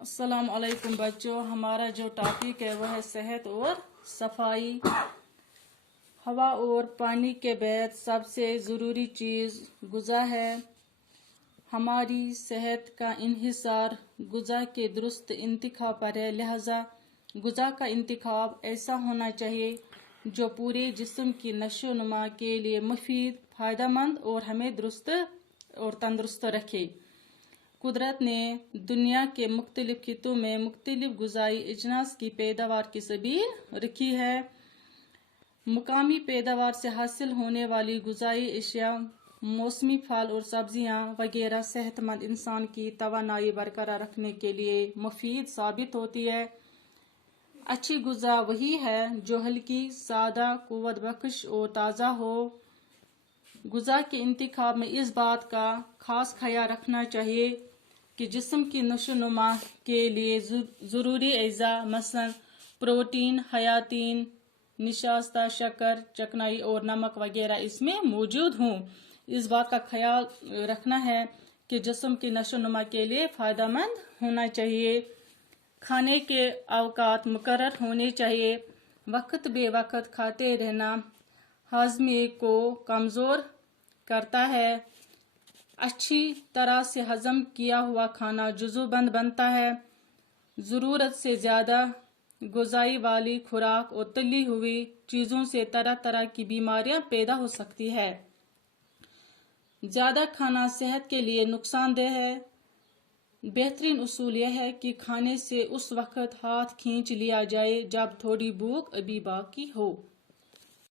अस्सलाम वालेकुम बच्चों, हमारा जो टॉपिक है वह है सेहत और सफाई। हवा और पानी के बाद सबसे ज़रूरी चीज़ गुज़ा है। हमारी सेहत का इन्हिसार गुज़ा के दुरुस्त इंतखाब पर है, लिहाजा गुज़ा का इंतखाब ऐसा होना चाहिए जो पूरे जिस्म की नशो नुमा के लिए मुफीद, फ़ायदेमंद और हमें दुरुस्त और तंदुरुस्त रखे। कुदरत ने दुनिया के मुख्तलिफ खितों में मुख्तलिफ गुज़ाई अजनास की पैदावार की सबील रखी है। मुकामी पैदावार से हासिल होने वाली गुज़ाई अशिया, मौसमी फल और सब्जियां वगैरह सेहतमंद इंसान की तवानाई बरकरार रखने के लिए मुफीद साबित होती है। अच्छी गुज़ा वही है जो हल्की, सादा, कुव्वत बख्श और ताज़ा हो। गुज़ा के इंतखाब में इस बात का खास ख्याल रखना चाहिए कि जिस्म की नशोनुमा के लिए ज़रूरी अज़ा मसलन प्रोटीन, हयातीन, निशास्ता, शक्कर, चकनाई और नमक वगैरह इसमें मौजूद हों। इस बात का ख्याल रखना है कि जिस्म की नशोनुमा के लिए फ़ायदेमंद होना चाहिए। खाने के अवकात मुकर्रर होने चाहिए। वक्त बे वक्त खाते रहना हाजमे को कमज़ोर करता है। अच्छी तरह से हजम किया हुआ खाना जुज़ुबंद बनता है। ज़रूरत से ज़्यादा गुज़ाई वाली खुराक और तली हुई चीज़ों से तरह तरह की बीमारियां पैदा हो सकती है। ज़्यादा खाना सेहत के लिए नुकसानदेह है। बेहतरीन उसूल यह है कि खाने से उस वक्त हाथ खींच लिया जाए जब थोड़ी भूख अभी बाकी हो।